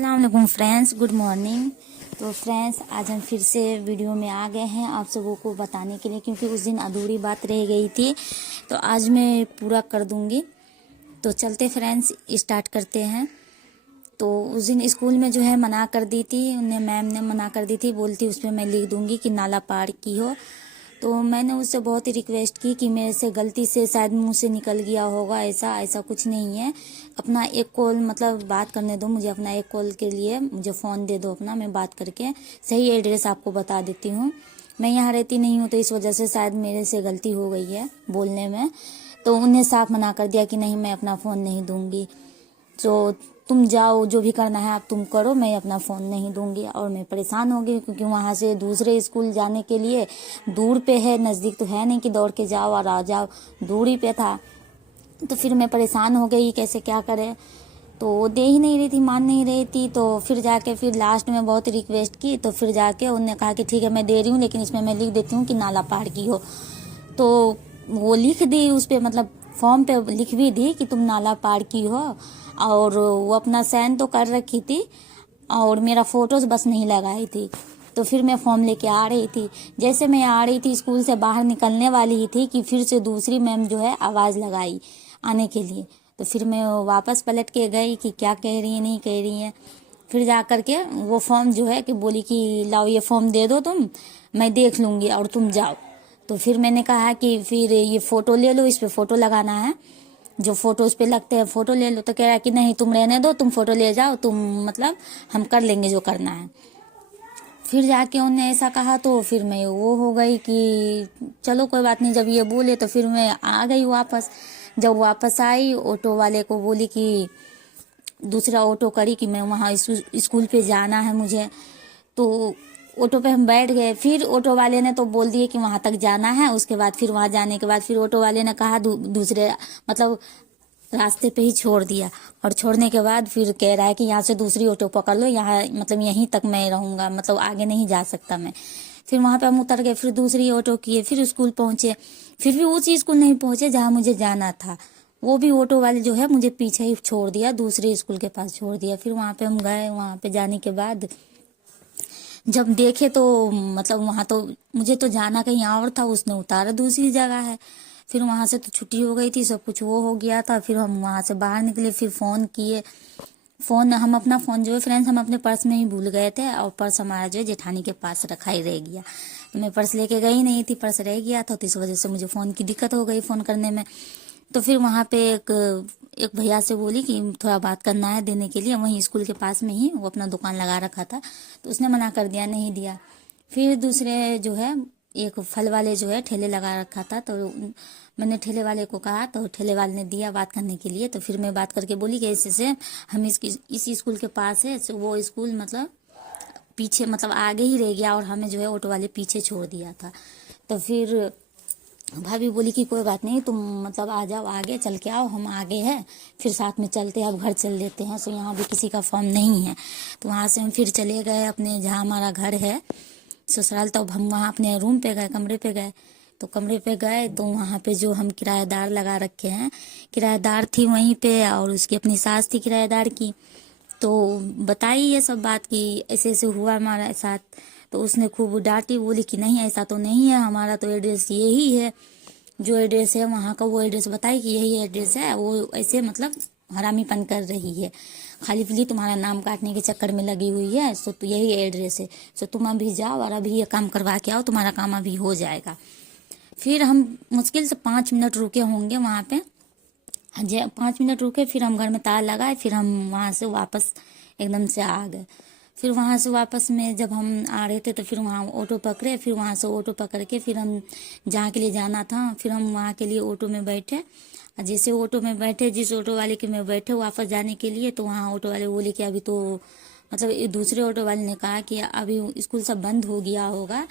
अस्सलाम वालेकुम friends, good morning. तो फ्रेंड्स, आज हम फिर से वीडियो में आ गए हैं आप सबों को बताने के लिए, क्योंकि उस दिन अधूरी बात रह गई थी तो आज मैं पूरा कर दूंगी। तो चलते फ्रेंड्स, स्टार्ट करते हैं। तो उस दिन स्कूल में जो है मना कर दी थी, उन्हें मैम ने मना कर दी थी, बोलती उस पर मैं लिख दूंगी कि नाला पार की हो। तो मैंने उससे बहुत ही रिक्वेस्ट की कि मेरे से गलती से शायद मुंह से निकल गया होगा, ऐसा ऐसा कुछ नहीं है। अपना एक कॉल मतलब बात करने दो मुझे, अपना एक कॉल के लिए मुझे फ़ोन दे दो अपना, मैं बात करके सही एड्रेस आपको बता देती हूँ। मैं यहाँ रहती नहीं हूँ तो इस वजह से शायद मेरे से गलती हो गई है बोलने में। तो उन्हें साफ मना कर दिया कि नहीं, मैं अपना फ़ोन नहीं दूंगी। तो तुम जाओ, जो भी करना है आप तुम करो, मैं अपना फ़ोन नहीं दूंगी। और मैं परेशान हो गई क्योंकि वहाँ से दूसरे स्कूल जाने के लिए दूर पे है, नज़दीक तो है नहीं कि दौड़ के जाओ और आ जाओ, दूरी पे था। तो फिर मैं परेशान हो गई, कैसे क्या करे। तो वो दे ही नहीं रही थी, मान नहीं रही थी। तो फिर जाके फिर लास्ट में बहुत रिक्वेस्ट की तो फिर जाके उन्होंने कहा कि ठीक है मैं दे रही हूँ, लेकिन इसमें मैं लिख देती हूँ कि नाला पार की हो। तो वो लिख दी उस पर, मतलब फॉर्म पे लिख भी दी कि तुम नाला पार की हो। और वो अपना साइन तो कर रखी थी और मेरा फोटोज बस नहीं लगाई थी। तो फिर मैं फॉर्म लेके आ रही थी, जैसे मैं आ रही थी स्कूल से बाहर निकलने वाली ही थी कि फिर से दूसरी मैम जो है आवाज़ लगाई आने के लिए। तो फिर मैं वापस पलट के गई कि क्या कह रही है नहीं कह रही है। फिर जा कर के वो फॉर्म जो है कि बोली कि लाओ ये फॉर्म दे दो तुम, मैं देख लूँगी और तुम जाओ। तो फिर मैंने कहा कि फिर ये फ़ोटो ले लो, इस पे फ़ोटो लगाना है, जो फोटो उस पे लगते हैं फ़ोटो ले लो। तो कह रहा है कि नहीं तुम रहने दो, तुम फ़ोटो ले जाओ, तुम मतलब हम कर लेंगे जो करना है। फिर जाके उन्होंने ऐसा कहा तो फिर मैं वो हो गई कि चलो कोई बात नहीं, जब ये बोले तो फिर मैं आ गई वापस। जब वापस आई ऑटो वाले को बोली कि दूसरा ऑटो करी कि मैं वहाँ स्कूल पे जाना है मुझे। तो ऑटो पे हम बैठ गए। फिर ऑटो वाले ने तो बोल दिए कि वहाँ तक जाना है। उसके बाद फिर वहाँ जाने के बाद फिर ऑटो वाले ने कहा दूसरे मतलब रास्ते पे ही छोड़ दिया। और छोड़ने के बाद फिर कह रहा है कि यहाँ से दूसरी ऑटो पकड़ लो, यहाँ मतलब यहीं तक मैं रहूँगा, मतलब आगे नहीं जा सकता मैं। फिर वहाँ पे हम उतर गए, फिर दूसरी ऑटो किए, फिर स्कूल पहुँचे। फिर भी उसी स्कूल नहीं पहुँचे जहाँ मुझे जाना था। वो भी ऑटो वाले जो है मुझे पीछे ही छोड़ दिया, दूसरे स्कूल के पास छोड़ दिया। फिर वहाँ पे हम गए, वहाँ पे जाने के बाद जब देखे तो मतलब वहाँ तो मुझे तो जाना कहीं और था, उसने उतारा दूसरी जगह है। फिर वहाँ से तो छुट्टी हो गई थी, सब कुछ वो हो गया था। फिर हम वहाँ से बाहर निकले, फिर फ़ोन किए। फ़ोन हम अपना फ़ोन जो है फ्रेंड्स हम अपने पर्स में ही भूल गए थे, और पर्स हमारा जो है जेठानी के पास रखा ही रह गया। तो मैं पर्स लेके गई नहीं थी, पर्स रह गया था, तो इस वजह से मुझे फ़ोन की दिक्कत हो गई फ़ोन करने में। तो फिर वहाँ पे एक भैया से बोली कि थोड़ा बात करना है देने के लिए, वहीं स्कूल के पास में ही वो अपना दुकान लगा रखा था। तो उसने मना कर दिया, नहीं दिया। फिर दूसरे जो है एक फल वाले जो है ठेले लगा रखा था, तो मैंने ठेले वाले को कहा तो ठेले वाले ने दिया बात करने के लिए। तो फिर मैं बात करके बोली कि ऐसे से हम इस स्कूल के पास है, तो वो स्कूल मतलब पीछे मतलब आगे ही रह गया और हमें जो है ऑटो वाले पीछे छोड़ दिया था। तो फिर भाभी बोली कि कोई बात नहीं, तुम मतलब आ जाओ, आगे चल के आओ, हम आगे हैं, फिर साथ में चलते हैं, अब घर चल लेते हैं। सो यहाँ भी किसी का फॉर्म नहीं है। तो वहाँ से हम फिर चले गए अपने जहाँ हमारा घर है ससुराल। तो अब हम वहाँ अपने रूम पे गए, कमरे पे गए। तो कमरे पे गए तो वहाँ पे जो हम किराएदार लगा रखे हैं, किराएदार थी वहीं पे, और उसकी अपनी सास थी किराएदार की। तो बताई ये सब बात कि ऐसे ऐसे हुआ हमारे साथ। तो उसने खूब डांटी, बोली कि नहीं ऐसा तो नहीं है, हमारा तो एड्रेस यही है, जो एड्रेस है वहाँ का वो एड्रेस बताई कि यही एड्रेस है। वो ऐसे मतलब हरामीपन कर रही है, खाली पीली तुम्हारा नाम काटने के चक्कर में लगी हुई है। सो तो यही एड्रेस है, सो तुम अभी जाओ और अभी ये काम करवा के आओ, तुम्हारा काम अभी हो जाएगा। फिर हम मुश्किल से 5 मिनट रुके होंगे वहाँ पे। हाँ जी, 5 मिनट रुके, फिर हम घर में ताला लगाए, फिर हम वहाँ से वापस एकदम से आ गए। फिर वहाँ से वापस में जब हम आ रहे थे तो फिर वहाँ ऑटो पकड़े, फिर वहाँ से ऑटो पकड़ के फिर हम जहाँ के लिए जाना था, फिर हम वहाँ के लिए ऑटो में बैठे। और जैसे ऑटो में बैठे, जिस ऑटो वाले के में बैठे वापस जाने के लिए, तो वहाँ ऑटो वाले बोले कि अभी तो मतलब दूसरे ऑटो वाले ने कहा कि अभी स्कूल सब बंद हो गया होगा,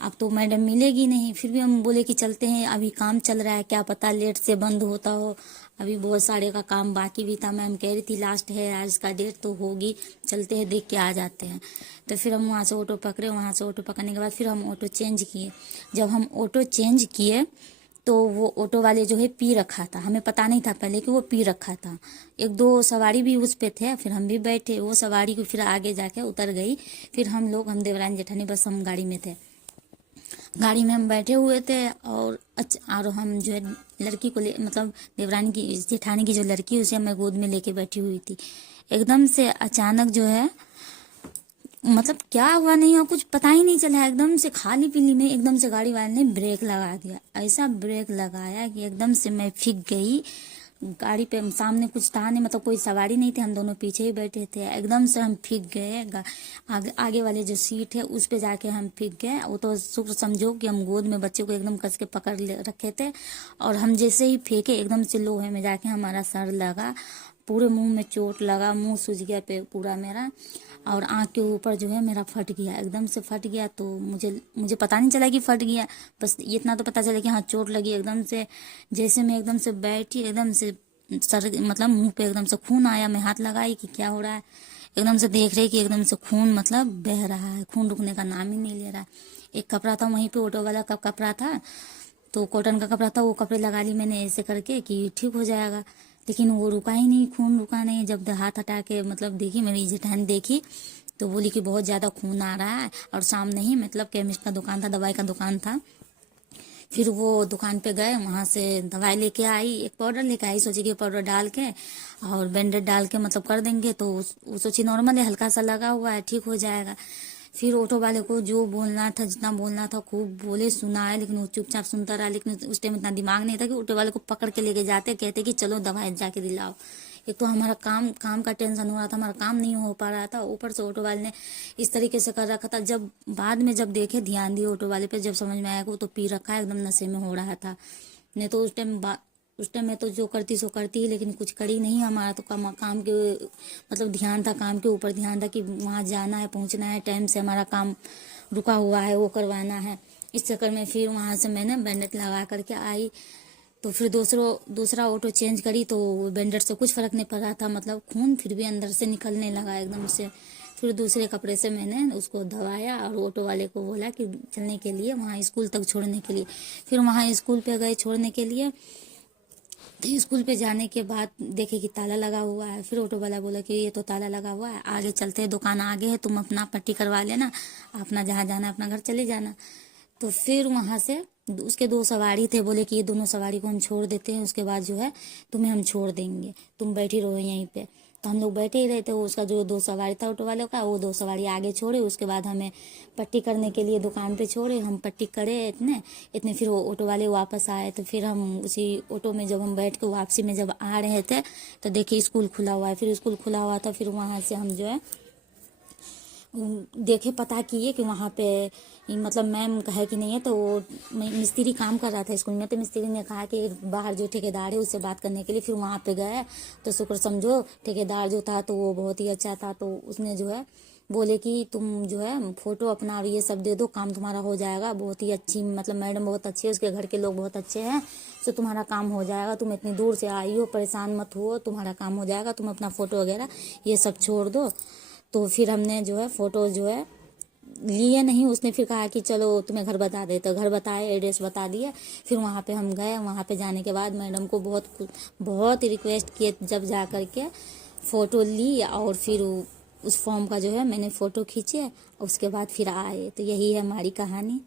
अब तो मैडम मिलेगी नहीं। फिर भी हम बोले कि चलते हैं, अभी काम चल रहा है, क्या पता लेट से बंद होता हो, अभी बहुत सारे का काम बाकी भी था। मैम कह रही थी लास्ट है आज का डेट, तो होगी, चलते हैं देख के आ जाते हैं। तो फिर हम वहाँ से ऑटो पकड़े, वहाँ से ऑटो पकड़ने के बाद फिर हम ऑटो चेंज किए। जब हम ऑटो चेंज किए तो वो ऑटो वाले जो है पी रखा था, हमें पता नहीं था पहले कि वो पी रखा था। एक दो सवारी भी उस पे थे, फिर हम भी बैठे, वो सवारी को फिर आगे जाके उतर गई। फिर हम देवरानी जेठानी बस हम गाड़ी में थे, गाड़ी में हम बैठे हुए थे। और और हम जो है लड़की को मतलब देवरानी की जेठानी की जो लड़की उसे मैं गोद में लेके बैठी हुई थी। एकदम से अचानक जो है मतलब क्या हुआ नहीं हुआ कुछ पता ही नहीं चला, एकदम से खाली पीली में एकदम से गाड़ी वाले ने ब्रेक लगा दिया। ऐसा ब्रेक लगाया कि एकदम से मैं फिक गई। गाड़ी पे सामने कुछ था नहीं, मतलब कोई सवारी नहीं थे, हम दोनों पीछे ही बैठे थे। एकदम से हम फिक गए, आगे वाले जो सीट है उस पे जाके हम फिक गए। वो तो शुक्र समझो कि हम गोद में बच्चे को एकदम कस के पकड़ रखे थे, और हम जैसे ही फेंके एकदम से लोहे में जाके हमारा सर लगा, पूरे मुंह में चोट लगा, मुंह सूज गया पे पूरा मेरा, और आँख के ऊपर जो है मेरा फट गया, एकदम से फट गया। तो मुझे पता नहीं चला कि फट गया, बस इतना तो पता चला कि हाँ चोट लगी। एकदम से जैसे मैं एकदम से बैठी, एकदम से सर मतलब मुंह पे एकदम से खून आया। मैं हाथ लगाई कि क्या हो रहा है, एकदम से देख रही कि एकदम से खून मतलब बह रहा है, खून रुकने का नाम ही नहीं ले रहा है। एक कपड़ा था वहीं पे, ऑटो वाला का कपड़ा था, तो कॉटन का कपड़ा था, वो कपड़े लगा ली मैंने ऐसे करके कि ठीक हो जाएगा, लेकिन वो रुका ही नहीं, खून रुका नहीं। जब हाथ हटा के मतलब देखी, मेरी जेठानी देखी तो बोली कि बहुत ज़्यादा खून आ रहा है। और सामने ही मतलब केमिस्ट का दुकान था, दवाई का दुकान था। फिर वो दुकान पे गए, वहां से दवाई लेके आई, एक पाउडर लेके आई, सोची कि पाउडर डाल के और बैंडेड डाल के मतलब कर देंगे। तो वो सोची नॉर्मल है, हल्का सा लगा हुआ है, ठीक हो जाएगा। फिर ऑटो वाले को जो बोलना था, जितना बोलना था खूब बोले, सुनाए, लेकिन वो चुपचाप सुनता रहा। लेकिन उस टाइम इतना दिमाग नहीं था कि ऑटो वाले को पकड़ के लेके जाते, कहते कि चलो दवाई जाके दिलाओ। एक तो हमारा काम का टेंशन हो रहा था, हमारा काम नहीं हो पा रहा था, ऊपर से ऑटो वाले ने इस तरीके से कर रखा था। जब बाद में जब देखे, ध्यान दिए ऑटो वाले पे, जब समझ में आया कि वो तो पी रखा है, एकदम नशे में हो रहा था। नहीं तो उस टाइम मैं तो जो करती सो करती ही, लेकिन कुछ करी नहीं। हमारा तो काम के मतलब ध्यान था, काम के ऊपर ध्यान था कि वहाँ जाना है, पहुँचना है, टाइम से हमारा काम रुका हुआ है वो करवाना है। इस चक्कर में फिर वहाँ से मैंने बैंडेज लगा करके आई। तो फिर दूसरा ऑटो चेंज करी, तो बैंडेज से कुछ फर्क नहीं पड़ रहा था, मतलब खून फिर भी अंदर से निकलने लगा एकदम से। फिर दूसरे कपड़े से मैंने उसको दबाया और ऑटो वाले को बोला कि चलने के लिए, वहाँ स्कूल तक छोड़ने के लिए। फिर वहाँ स्कूल पे गए छोड़ने के लिए। तो स्कूल पे जाने के बाद देखे कि ताला लगा हुआ है। फिर ऑटो वाला बोला कि ये तो ताला लगा हुआ है, आगे चलते हैं, दुकान आगे है, तुम अपना पट्टी करवा लेना, अपना जहाँ जाना अपना घर चले जाना। तो फिर वहाँ से उसके दो सवारी थे, बोले कि ये दोनों सवारी को हम छोड़ देते हैं, उसके बाद जो है तुम्हें हम छोड़ देंगे, तुम बैठी रहो यहीं पे। तो हम लोग बैठे ही रहे थे। उसका जो दो सवारी था ऑटो वाले का, वो दो सवारी आगे छोड़े, उसके बाद हमें पट्टी करने के लिए दुकान पे छोड़े। हम पट्टी करे इतने फिर वो ऑटो वाले वापस आए। तो फिर हम उसी ऑटो में जब हम बैठ के वापसी में जब आ रहे थे, तो देखिए स्कूल खुला हुआ है। फिर स्कूल खुला हुआ था, फिर वहाँ से हम जो है देखे, पता किए कि वहाँ पे मतलब मैम कहे कि नहीं है। तो वो मिस्त्री काम कर रहा था स्कूल में, तो मिस्त्री ने कहा कि बाहर जो ठेकेदार है उससे बात करने के लिए। फिर वहाँ पे गए, तो शुक्र समझो ठेकेदार जो था तो वो बहुत ही अच्छा था। तो उसने जो है बोले कि तुम जो है फोटो अपना और ये सब दे दो, काम तुम्हारा हो जाएगा। बहुत ही अच्छी मतलब मैडम बहुत अच्छी है, उसके घर के लोग बहुत अच्छे हैं, तो तुम्हारा काम हो जाएगा। तुम इतनी दूर से आई हो, परेशान मत हो, तुम्हारा काम हो जाएगा, तुम अपना फोटो वगैरह ये सब छोड़ दो। तो फिर हमने जो है फोटो जो है लिए नहीं। उसने फिर कहा कि चलो तुम्हें घर बता दे, तो घर बताए, एड्रेस बता दिया। फिर वहाँ पे हम गए। वहाँ पे जाने के बाद मैडम को बहुत रिक्वेस्ट किए, जब जा करके फ़ोटो ली, और फिर उस फॉर्म का जो है मैंने फ़ोटो खींचे, उसके बाद फिर आए। तो यही है हमारी कहानी।